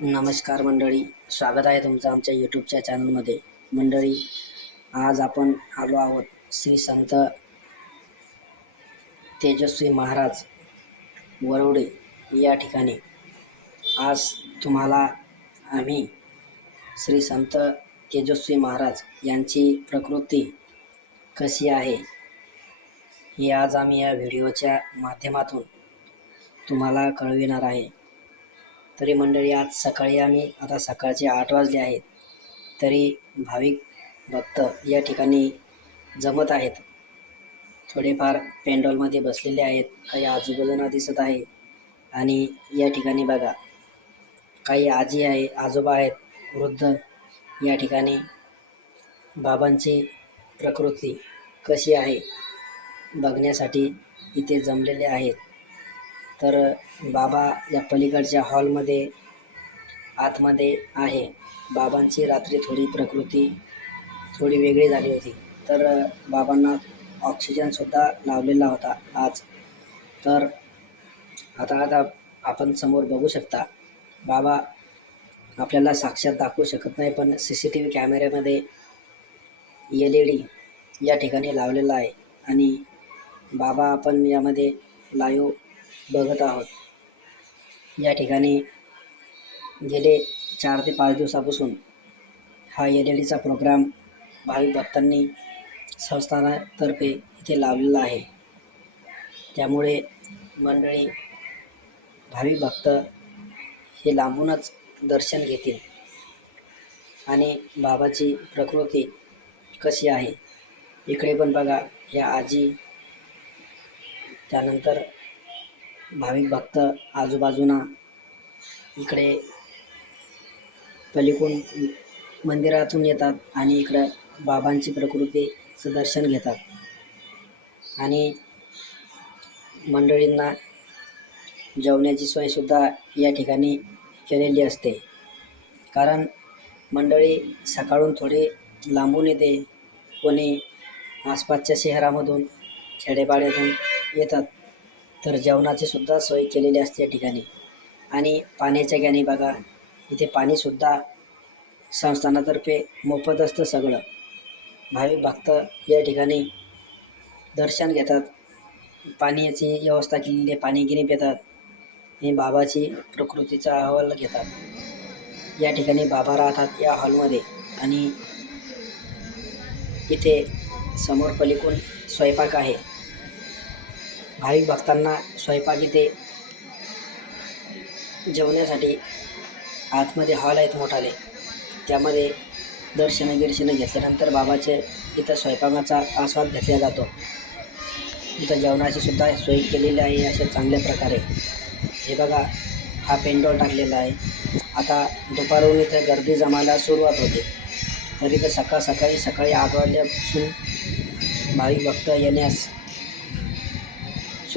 नमस्कार मंडळी. स्वागत आहे तुमचं आमच्या यूट्यूबच्या चॅनलमध्ये मंडळी आज आपण आलो आहोत श्री संत तेजस्वी महाराज वरवडे या ठिकाणी. आज तुम्हाला आम्ही श्री संत तेजस्वी महाराज यांची प्रकृती कशी आहे हे आज आम्ही या व्हिडिओच्या माध्यमातून तुम्हाला कळविणार आहे. तरी मंडळी आज सकाळी आम्ही आता सकाळचे आठ वाजले आहेत तरी भाविक भक्त या ठिकाणी जमत आहेत. थोडेफार पेंडॉलमध्ये बसलेले आहेत काही आजूबाजूला दिसत आहे आणि या ठिकाणी बघा काही आजी आहे आजोबा आहेत वृद्ध या ठिकाणी. बाबांची प्रकृती कशी आहे बघण्यासाठी इथे जमलेले आहेत. तर बाबा या पलीकडच्या हॉलमध्ये आतमध्ये आहे. बाबांची रात्री थोडी प्रकृती थोडी वेगळी झाली होती. तर बाबांना ऑक्सिजनसुद्धा लावलेला होता आज. तर आता आता आपण समोर बघू शकता बाबा आपल्याला साक्षात दाखवू शकत नाही पण सी सी टी व्ही कॅमेऱ्यामध्ये एल ई डी या ठिकाणी लावलेला आहे. आणि बाबा आपण यामध्ये लाईव्ह बघत आहोत. या ठिकाणी गेले चार ते पाच दिवसापासून हा एल ई डीचा प्रोग्राम भाविक भक्तांनी संस्थानातर्फे इथे लावलेला आहे. त्यामुळे मंडळी भाविक भक्त हे लांबूनच दर्शन घेतील आणि बाबाची प्रकृती कशी आहे इकडे पण बघा. ह्या आजी त्यानंतर भाविक भक्त आजूबाजूना इकडे पलीकडून मंदिरातून येतात आणि इकडं बाबांची प्रकृतीचं दर्शन घेतात. आणि मंडळींना जेवण्याची सोयसुद्धा या ठिकाणी केलेली असते. कारण मंडळी सकाळून थोडे लांबून येते. कोणी आसपासच्या शहरामधून खेडेपाड्यातून येतात. तर जेवणाची सुद्धा सोय केलेली असते या ठिकाणी. आणि पाण्याच्या गॅनी बघा इथे पाणीसुद्धा संस्थानातर्फे मोफत असतं सगळं. भाविक भक्त या ठिकाणी दर्शन घेतात. पाण्याची व्यवस्था केलेली आहे पाणी गिनी पितात. आणि बाबाची प्रकृतीचा अहवाल घेतात. या ठिकाणी बाबा राहतात या हॉलमध्ये. आणि इथे समोर पलीकून स्वयंपाक आहे. भाविक भक्तांना स्वयंपाक इथे जेवण्यासाठी आतमध्ये हॉल आहेत मोठाले. त्यामध्ये दर्शनं गिर्शनं घेतल्यानंतर बाबाचे इथं स्वयंपाकाचा आस्वाद घेतला जातो. इथं जेवणाची सुद्धा सोय केलेली आहे अशा चांगल्या प्रकारे. हे बघा हा पेंडॉल टाकलेला आहे. आता दुपारून इथं गर्दी जमायला सुरुवात होते. तरी तर सकाळ सकाळी सकाळी आठ वाजल्यापासून भाविक भक्त येण्यास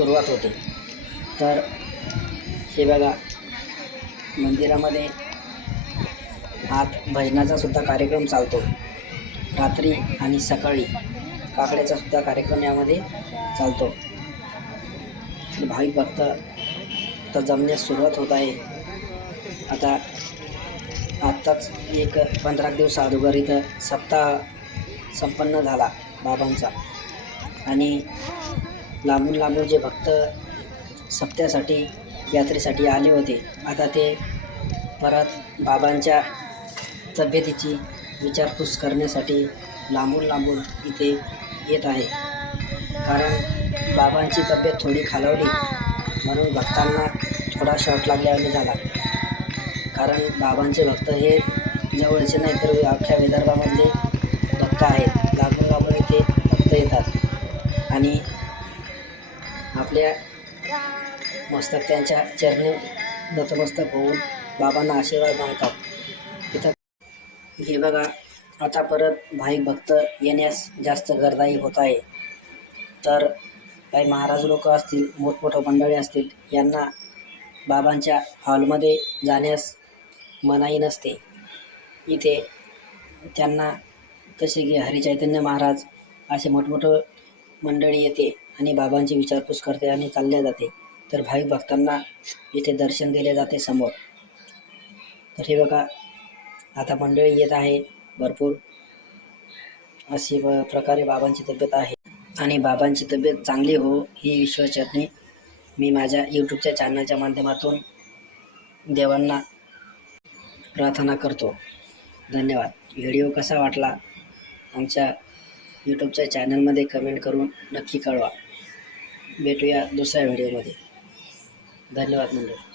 सुरुवात होते. तर हे बघा मंदिरामध्ये आत भजनाचा सुद्धा कार्यक्रम चालतो. रात्री आणि सकाळी काकड्याचा सुद्धा कार्यक्रम यामध्ये चालतो. भाविक भक्त तर जमण्यास सुरुवात होत आहे. आता आत्ताच एक पंधरा दिवस अगोदर इथं सप्ताह संपन्न झाला बाबांचा. आणि लांबून लांबून जे भक्त सप्त्यासाठी यात्रेसाठी आले होते. आता ते परत बाबांच्या तब्येतीची विचारपूस करण्यासाठी लांबून लांबून इथे येत आहे. कारण बाबांची तब्येत थोडी खालावली म्हणून भक्तांना थोडा शॉट लागल्याने झाला. कारण बाबांचे भक्त हे जवळचे नाही तर अख्ख्या विदर्भामधले भक्त आहेत. लांबून लांबून इथे भक्त येतात. आणि आपल्या मस्तक त्यांच्या चरणी नतमस्तक होऊन बाबांना आशीर्वाद मागतात. इथं हे बघा आता परत भाविक भक्त येण्यास जास्त गर्दाई होत आहे. तर काही महाराज लोक असतील मोठमोठं मंडळी असतील यांना बाबांच्या हॉलमध्ये जाण्यास मनाई नसते. इथे त्यांना तसे की हरिचैतन्य महाराज असे मोठमोठं मंडळी येते आणि बाबांची विचारपूस करते आणि चालल्या जाते. तर भाविक भक्तांना इथे दर्शन दिले जाते समोर. तर हे बघा आता मंडळी येत आहे भरपूर. अशी ब- प्रकारे बाबांची तब्येत आहे. आणि बाबांची तब्येत चांगली हो ही विश्वासाने मी माझ्या यूट्यूबच्या चॅनलच्या माध्यमातून देवांना प्रार्थना करतो. धन्यवाद. व्हिडिओ कसा वाटला? आमच्या यूट्यूबच्या चॅनलमध्ये कमेंट करून नक्की कळवा. भेटूया दुसऱ्या व्हिडिओमध्ये. धन्यवाद मंडळी.